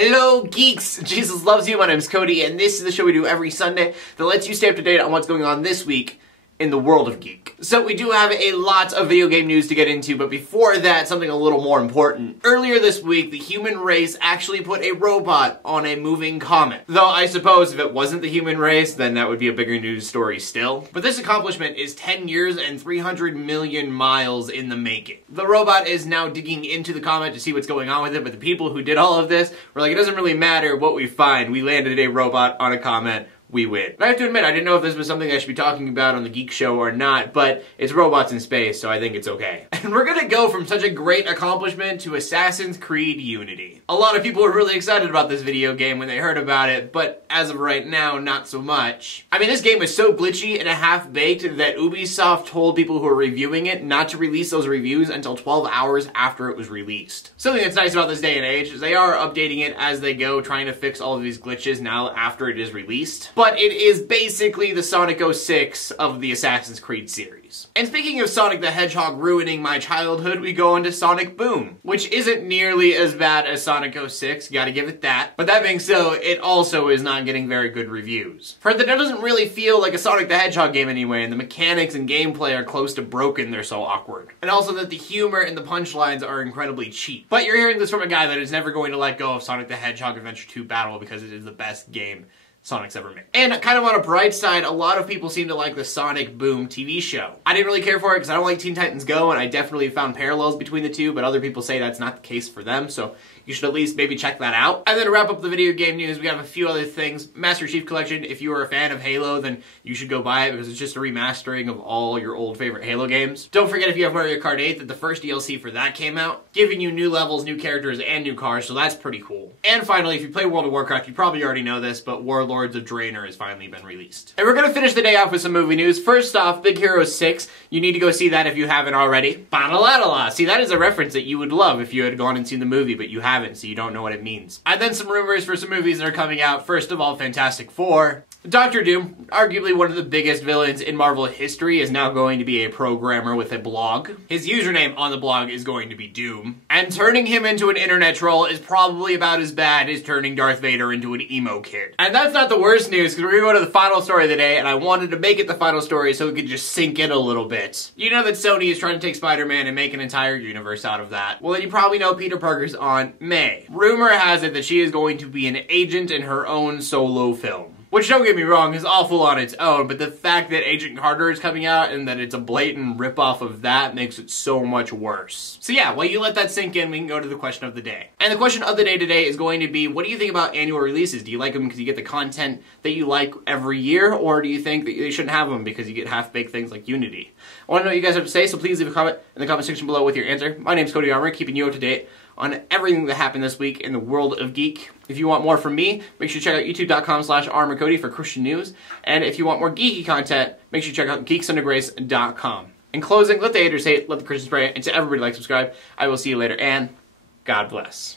Hello geeks! Jesus loves you, my name is Cody, and this is the show we do every Sunday that lets you stay up to date on what's going on this week in the world of Geek. So we do have a lot of video game news to get into, but before that, something a little more important. Earlier this week, the human race actually put a robot on a moving comet. Though I suppose if it wasn't the human race, then that would be a bigger news story still. But this accomplishment is 10 years and 300 million miles in the making. The robot is now digging into the comet to see what's going on with it, but the people who did all of this were like, it doesn't really matter what we find. We landed a robot on a comet. We win. And I have to admit, I didn't know if this was something I should be talking about on the Geek Show or not, but it's robots in space, so I think it's okay. And we're gonna go from such a great accomplishment to Assassin's Creed Unity. A lot of people were really excited about this video game when they heard about it, but as of right now, not so much. I mean, this game is so glitchy and half-baked that Ubisoft told people who were reviewing it not to release those reviews until 12 hours after it was released. Something that's nice about this day and age is they are updating it as they go, trying to fix all of these glitches now after it is released. But it is basically the Sonic 06 of the Assassin's Creed series. And speaking of Sonic the Hedgehog ruining my childhood, we go into Sonic Boom, which isn't nearly as bad as Sonic 06, gotta give it that. But that being so, it also is not getting very good reviews. For that, it doesn't really feel like a Sonic the Hedgehog game anyway, and the mechanics and gameplay are close to broken, they're so awkward. And also that the humor and the punchlines are incredibly cheap. But you're hearing this from a guy that is never going to let go of Sonic the Hedgehog Adventure 2 Battle because it is the best game Sonic's ever made. And kind of on a bright side, a lot of people seem to like the Sonic Boom TV show. I didn't really care for it because I don't like Teen Titans Go, and I definitely found parallels between the two, but other people say that's not the case for them, so you should at least maybe check that out. And then to wrap up the video game news, we have a few other things. Master Chief Collection, if you are a fan of Halo, then you should go buy it because it's just a remastering of all your old favorite Halo games. Don't forget if you have Mario Kart 8 that the first DLC for that came out, giving you new levels, new characters, and new cars, so that's pretty cool. And finally, if you play World of Warcraft, you probably already know this, but Warlords of Draenor has finally been released. And we're gonna finish the day off with some movie news. First off, Big Hero 6. You need to go see that if you haven't already. Ba-da-la-la-la. See, that is a reference that you would love if you had gone and seen the movie, but you haven't, so you don't know what it means. And then some rumors for some movies that are coming out. First of all, Fantastic Four. Doctor Doom, arguably one of the biggest villains in Marvel history, is now going to be a programmer with a blog. His username on the blog is going to be Doom. And turning him into an internet troll is probably about as bad as turning Darth Vader into an emo kid. And that's not the worst news, because we're going to go to the final story of the day, and I wanted to make it the final story so it could just sink in a little bit. You know that Sony is trying to take Spider-Man and make an entire universe out of that. Well, then you probably know Peter Parker's Aunt May. Rumor has it that she is going to be an agent in her own solo film. Which, don't get me wrong, is awful on its own, but the fact that Agent Carter is coming out and that it's a blatant ripoff of that makes it so much worse. So yeah, while you let that sink in, we can go to the question of the day. And the question of the day today is going to be, what do you think about annual releases? Do you like them because you get the content that you like every year, or do you think that they shouldn't have them because you get half-baked things like Unity? I want to know what you guys have to say, so please leave a comment in the comment section below with your answer. My name's Cody Armour, keeping you up to date on everything that happened this week in the world of Geek. If you want more from me, make sure you check out youtube.com/ArmourCody for Christian news. And if you want more geeky content, make sure you check out geeksundergrace.com. In closing, let the haters hate, let the Christians pray, and to everybody like, subscribe. I will see you later, and God bless.